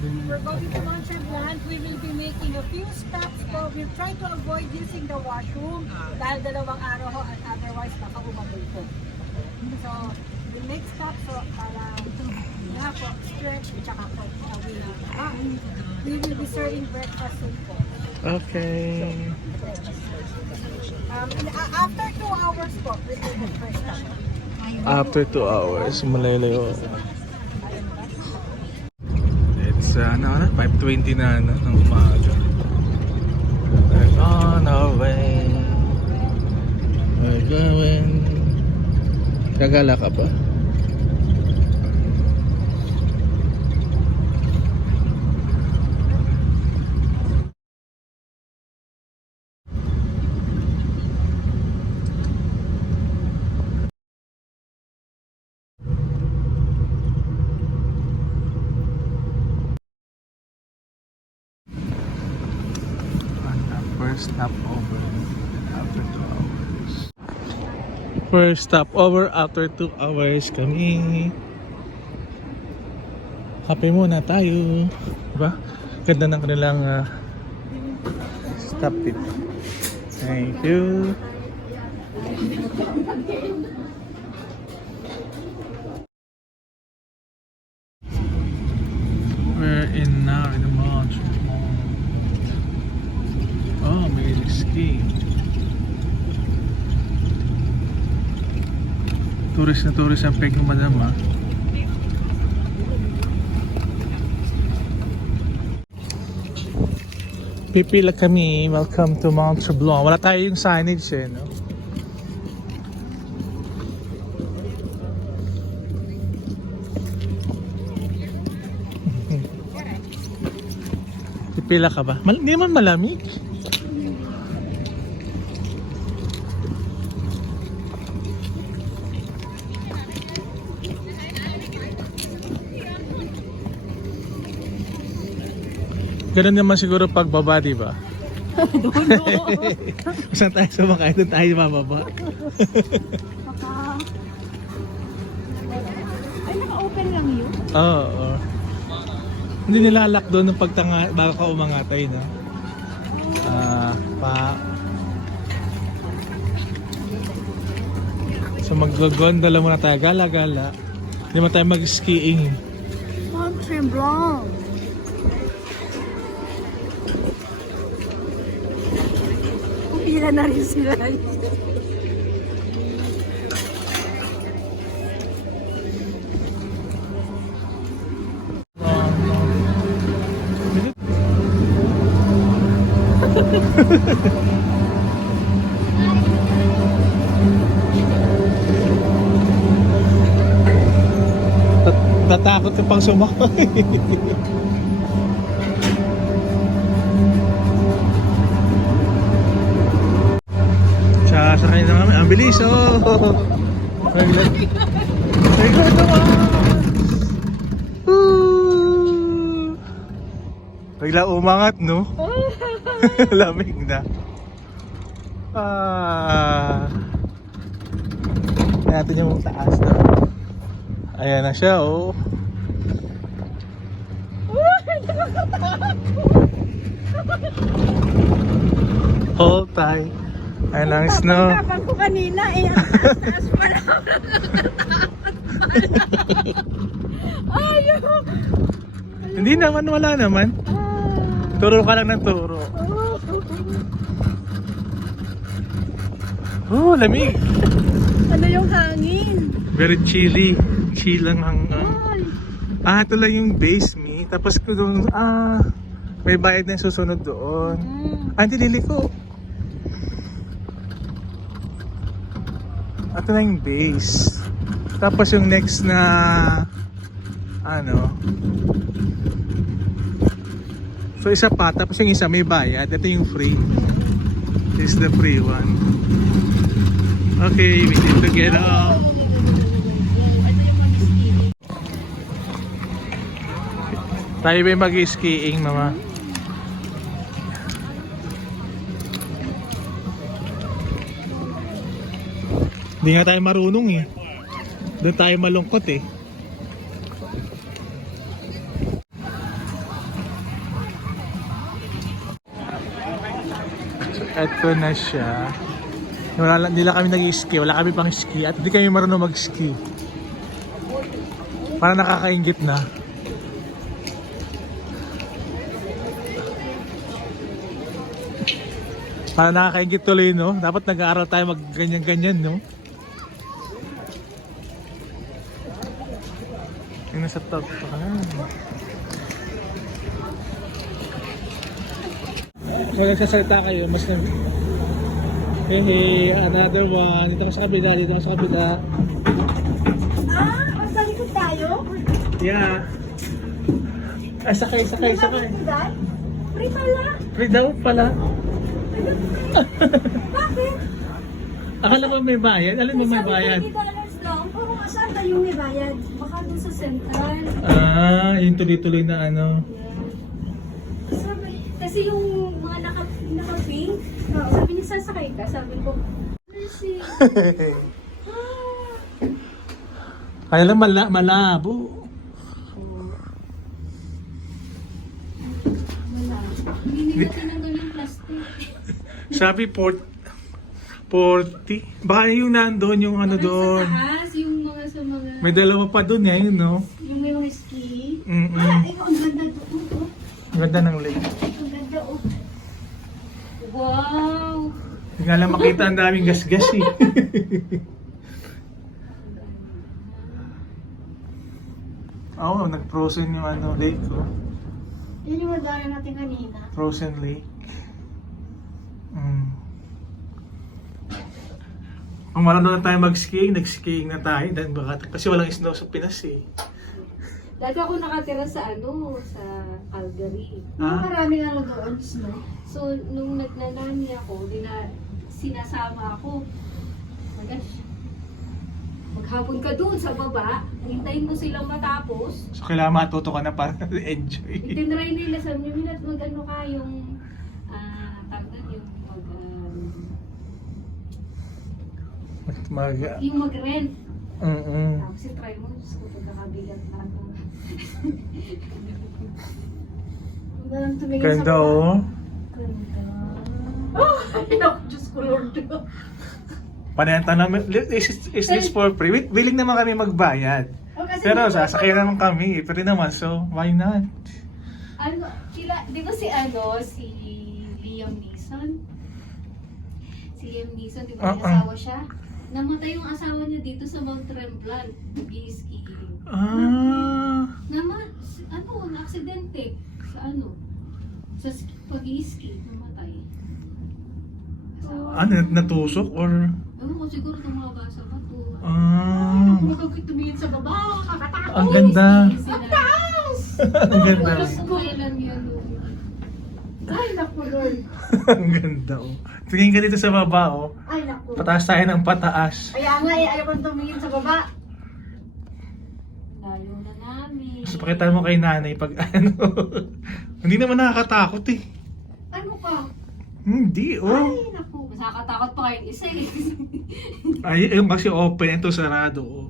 We're going to Mount Tremblant. We will be making a few stops po. We'll try to avoid using the washroom dahil dalawang araw ho at otherwise baka umabol po. So, the next stop so para po, stretch at saka po we will be serving breakfast soon po. Okay. After 2 hours po, we will be first stop. After 2 hours, malayo. It's 5:20 na ng umaga. We're on our way. We're going. Gagala ka ba? First stopover after 2 hours. First stopover after 2 hours kami. Kape muna tayo. Diba? Ganda ng kanilang stop dito. Thank you. We're in now in the mountain. Oh, may ski. Tourist na tourist ang peg ng madam ah. Pipila kami. Welcome to Mount Tremblant. Wala tayo yung signage eh, no? Pipila ka ba? Hindi man malamig. Ganun naman siguro pagbaba, di ba? Dulo. Saan tayo sumakay? Doon tayo mababa. Ay, naka-open lang yun? Oo. Hindi nilalak doon ng pagtanga bago ka umangatay na. So mag-gondola muna tayo. Gala-gala. Hindi mo tayo mag-skiing. Mount Tremblant. Pila na rin sila. Tatakot ka pang sumakay. Sakay na kami. Ang bilis, oh! Ay, God naman! Bigla umangat, no? Lamig na. Natin yung taas na. Ayan na siya, oh. Hold tight. Ayan ang snow. Kapag ko kanina, eh, ang taas pa lang. Ayaw! Hindi naman, wala naman. Turo ka lang ng turo. Oh, lamig. Ano yung hangin? Very chilly. Chill lang ang... ito lang yung base me. Tapos doon, may bayad na yung susunod doon. Hindi liliko. Ito na yung base. Tapos yung next na so isa pa, tapos yung isa may bayad. Ito yung free. This is the free one. Okay, we need to get off. Tayo ba mag-skiing, mama? Hindi nga tayo marunong eh. Doon tayo malungkot eh. Eto na siya. Hindi lang kami nag-ski. Wala kami pang ski. At hindi kami marunong mag-ski. Para nakakaingit na. Para nakakaingit tuloy, no? Dapat nag-aaral tayo mag-ganyan-ganyan, no? Yung nasa top pa. So, nagsasalita kayo, mas na... Hey, another one. Dito ko sa kabila, dito ko sa kabila. Sa likod tayo? Yeah. Ah, sakay. Free pala. Free daw pala. Bakit? Akala ko may bayad. Alam mo may bayad. $20 lang. Pero saan tayo may bayad? Baka doon sa central. Ah, yung tuloy-tuloy na ano. Kasi yung mga naka-pink, sabi niya sasakay ka, sabi ko, mercy. Kaya lang malabo. Wala. Hindi nila tinanggal yung plastic. Sabi 40. Baka yung nandoon yung ano doon. Sa taas, yung mga sa mga... May dalawa pa doon ngayon, no? Yung may mga ski. Mm-mm. Ikaw, ang ganda doon. Ang ganda ng lake. Ang ganda, oh. Wow! Hindi nga lang makita ang daming gas-gas eh. Oo, nag-frozen yung ano, lake ko. Yan yung madala natin kanina. Frozen lake. Kung marunong na tayo mag-skiing, nag-skiing na tayo. Dahil kasi walang snow sa Pinas eh. Dati ako nakatira sa sa Calgary. Ah? Maraming ano doon, snow. So, nung nagnanani ako, sinasama ako. Oh my gosh. Maghapon ka doon sa baba, hintayin mo silang matapos. So kailangan matuto ka na para enjoy. Itinry nila sa mga minat mag-ano ka yung yung mag-rent. Tapos try mo, gusto ko pagkakabigat na ako. Walang tumingin sa Ganda baba. oh. Ganda. Oh, ay naku, Diyos ko Lord. Panayanta namin, is this for free? Willing naman kami magbayad. Oh, kasi Pero di ba- sasakay naman kami, free naman, so why not? Ano, di ba si Liam Neeson? Si Liam Neeson, di ba may asawa siya? Namatay yung asawa niya dito sa Mount Tremblant, nag-ski-skiing. Na-aksidente sa pag-i-ski, namatay. Ano, natusok or? Ewan ko, siguro tumaba sa bato. Huwag tumingin sa baba, kakatakot. Ang ganda. Ang taas! Ang ganda. Kailan yan? Ay, naku, Lord. Ang ganda oh. Tingin ka dito sa baba oh. Ay, naku. Pataas tayo ng pataas. Kaya nga, ayaw kong tumingin sa baba. Layo na namin. Gusto pakita mo kay nanay pag ano. Hindi naman nakakatakot eh. Ano ka? Hindi oh. Ay, naku. Mas nakakatakot pa kayong isa eh. Ay, yung kasi open, ito sarado oh.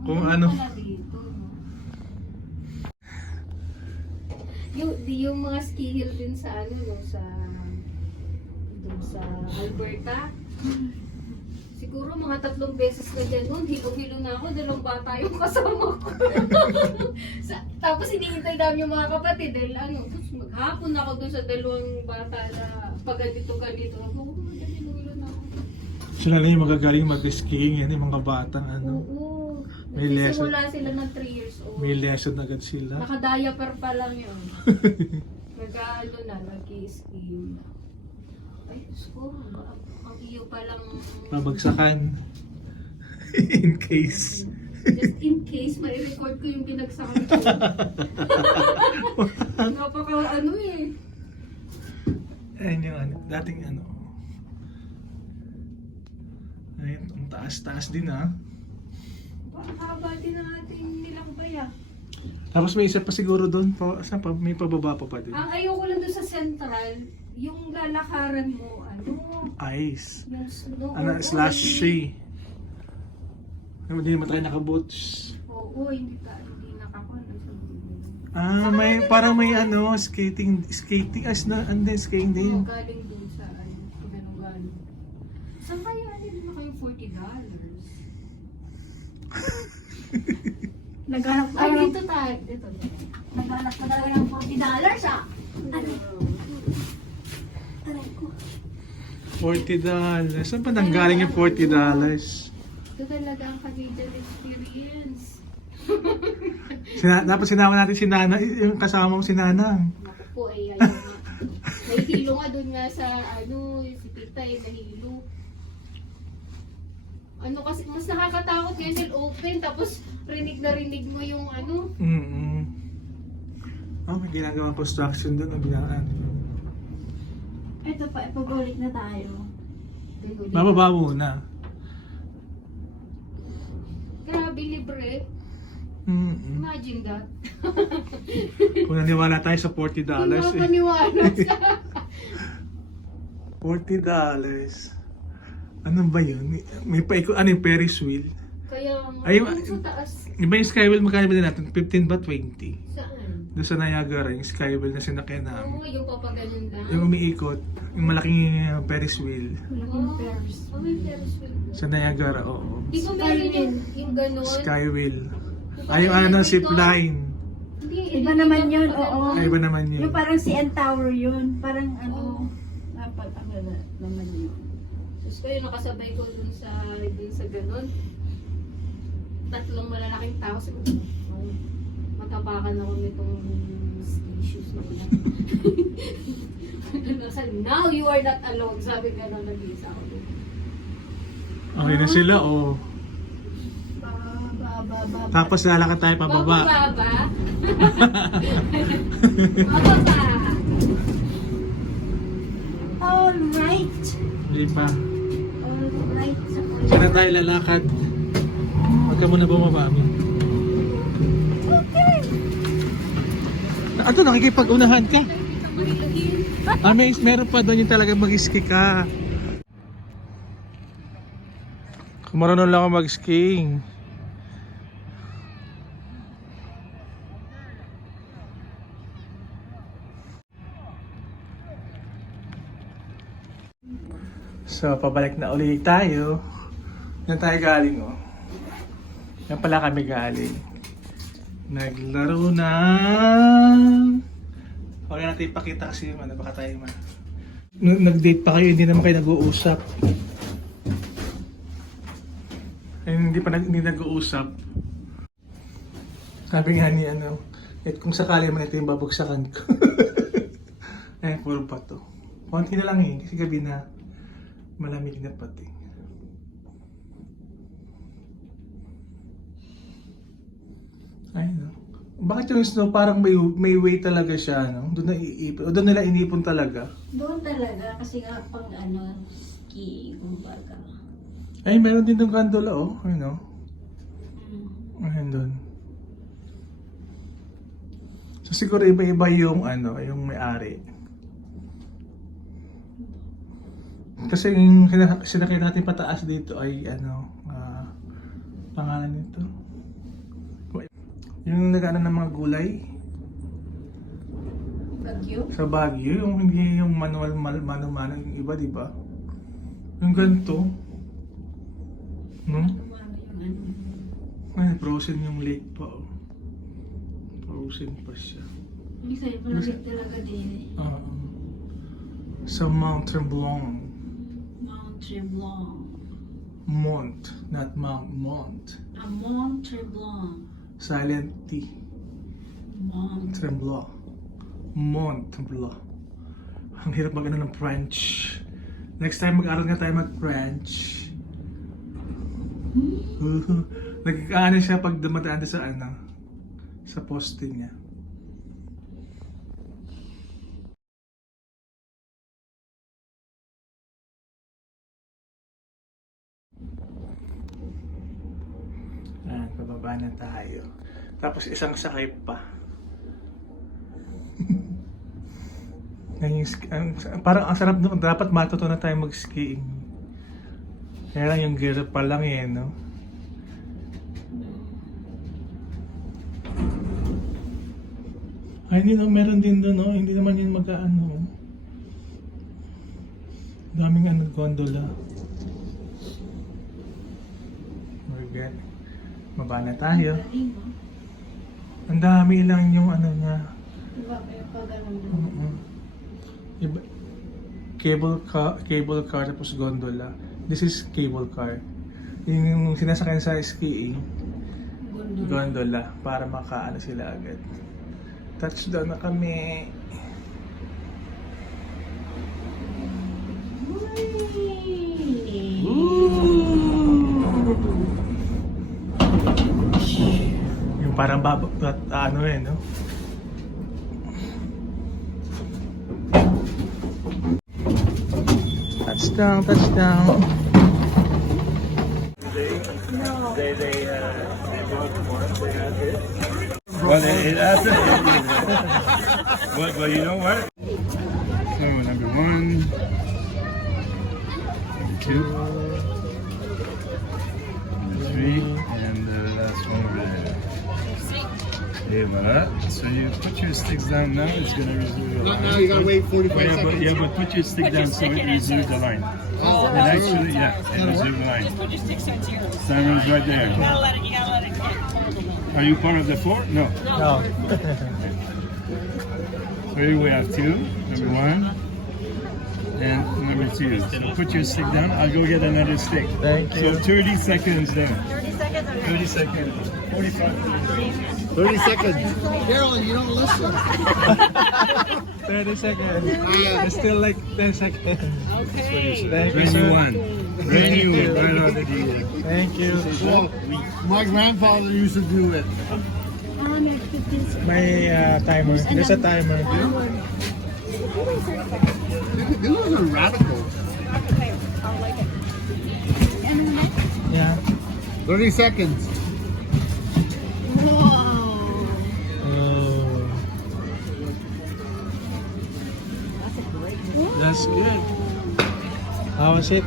Kung ano. Pala dito, no? Yung mga ski hill din sa sa Alberta. Siguro mga 3 beses na dyan noon, hilo-hilo na ako, 2 bata yung kasama ko. Tapos hinihintay namin yung mga kapatid dahil tapos maghapon ako dun sa 2 bata na pag-ganito. Ako, hilo-hilo na ako. Sila na yung magagaling mag-skiing yan, yung mga batang ano. Oo. May lesson. Nagsisimula sila ng 3 years old. May lesson agad sila. Naka-diaper pa lang yun. Nag-i-ski. Ay, Diyos ko, ang iyo palang... Mabagsakan. In case. Just in case, mai-record ko yung binagsakan ko. Napaka Ayun yung dating Ayun, ang taas-taas din ah. Ang haba din ang ating nilakbay ah. Tapos may isa pa siguro doon, saan pa? May pababa pa din. Ang ayoko lang doon sa central, yung lalakaran mo, Ice. yung snow. Slushy. Hindi naman tayo naka-boots. Oo, hindi nakakuha. May parang may skating, and then skating din. Galing dun sa, Naghanap Ay, tayo. dito tayo. Dito. Naghanap pa tayo ng $40 ah. Aray ko. $40. Saan pa nanggaling yung $40? Ito talaga ang Canadian experience. Dapat sinama natin si Nana, yung kasama mo si Nanang. Naku po, ay ayun nga. Nahihilo nga doon nga sa ano, si Tita eh, nahilo. Ano kasi, mas nakakatakot ngayon open, tapos rinig na rinig mo yung ano. Oh, may ginagawang construction doon. Ito pa, ipag-ulit na tayo. Dun ulit. Bababa muna. Grabe, libre. Imagine that. Kung naniwala tayo sa $40 Hindi mo eh. paniwala sa... $40. Ano ba yun? May paikot, ano yung Ferris wheel? Kaya nga, Ay, yung sa taas. Iba yung Skywheel, magkano ba natin? 15 ba? 20? Saan? Doon sa Niagara, yung Skywheel na sinakyan namin. Oo, yung papaganon lang. Yung umiikot, yung malaking Ferris wheel. Malaking pairs. Oh, may Ferris wheel. Sa Niagara, oo. Di ba meron yung ganon? Skywheel. Ay, yung ano, zip line. Hindi, Iba naman yun, oo. Ay, iba naman yun. Yung parang CN Tower yun. Parang ano, dapat ano naman yun. Tapos kayo nakasabay ko dun sa ganon. Tatlong malalaking tao. Sabi ko, oh, matapakan ako nitong issues nila. Now you are not alone. Sabi ka na nag-isa ako. Okay na sila, oh. Tapos lalakad tayo pababa. Bababa? Bababa! Alright. Hindi pa. Alright. Saan na tayo lalakad? Huwag ka muna bumaba, Ami. Okay. Ato, nakikipag-unahan ka. Meron pa doon yung talagang mag-ski ka. Kung marunong lang ako mag-skiing. So, pabalik na ulit tayo. Yan tayo galing, oh. Yan pala kami galing. Naglaro na. Huwag natin ipakita kasi yung ano, baka tayo nag-date pa kayo, hindi naman kayo nag-uusap. Ay, hindi nag-uusap. Sabi nga ni ano, kung sakali man ito yung babagsakan ko. Ay, puro bato. Konti na lang eh, kasi gabi na malamig na pati. Ay, no. Bakit yung snow parang may way talaga siya, no? Doon na iipon, o doon nila inipon talaga. Doon talaga kasi nga pang ano, ski, kumbaga. Ay, meron din doon gondola, oh. Ayun, no? Ayun doon. So siguro iba-iba yung ano, yung may-ari. Kasi yung sinakay natin pataas dito ay ano, pangalan nito. Yung nag-ano ng mga gulay Bagyo? sa Baguio, yung hindi yung manual mano-mano yung iba, di ba? Yung ganito. No? Ay, frozen yung lake pa, oh. Frozen pa siya. Hindi sa'yo, malapit talaga din eh. Sa Mount Tremblant. Mount Tremblant. Mont, not Mount, Mont. Mount Tremblant. Silent T. Mount. Tremblant. Mont Tremblant. Ang hirap mag-ano ng French. Next time mag-aral nga tayo mag-French. Nagkakaano siya pag dumadaan sa ano, sa poste niya. Ayan, pababa na tayo. Tapos isang sakay pa. Parang ang sarap doon. Dapat matuto na tayo mag-skiing. Kaya lang yung gear pa lang eh, no? Ay, hindi na, meron din doon, no? Hindi naman yun mag-ano. Daming ano, gondola. Baba na tayo. Ang dami lang yung ano niya. Diba, kaya pag alam mo. Mm-mm. Iba, cable car tapos gondola. This is cable car. Yung sinasakyan sa skiing, gondola para makaano sila agad. Touchdown na kami. Yung parang ano eh, no? Touchdown, touchdown. They brought one. They had this. Well, it has but you know what? So number 1, number 2, number 3, and the last one over there. Et voilà. So you put your sticks down now. It's gonna reserve the line. Not now, you gotta wait 45 seconds. But put your stick down so it reserves the line. Oh, And actually, yeah, it reserves the line. Simon's right there. Are you part of the 4? No. No. So here we have 2, number 1, and number 2. So put your stick down. I'll go get another stick. Thank you. So 30 seconds then. 30 seconds. 45. 30 seconds. Carolyn, you don't listen. 30 seconds. It's still like 10 seconds. Okay. Thank you, Brand new sir. one. Brand new, right out the deal. Thank you. Well, my grandfather used to do it. May timer. There's a timer. This was a radical. Yeah. 30 seconds. Oh. That's good. How was it?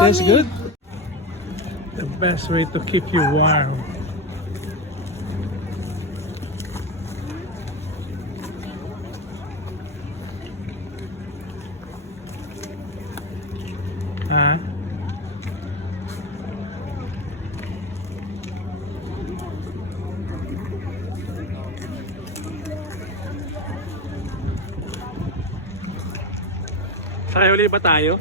Tastes good? The best way to keep you warm. Ha? Sakay uli ba tayo?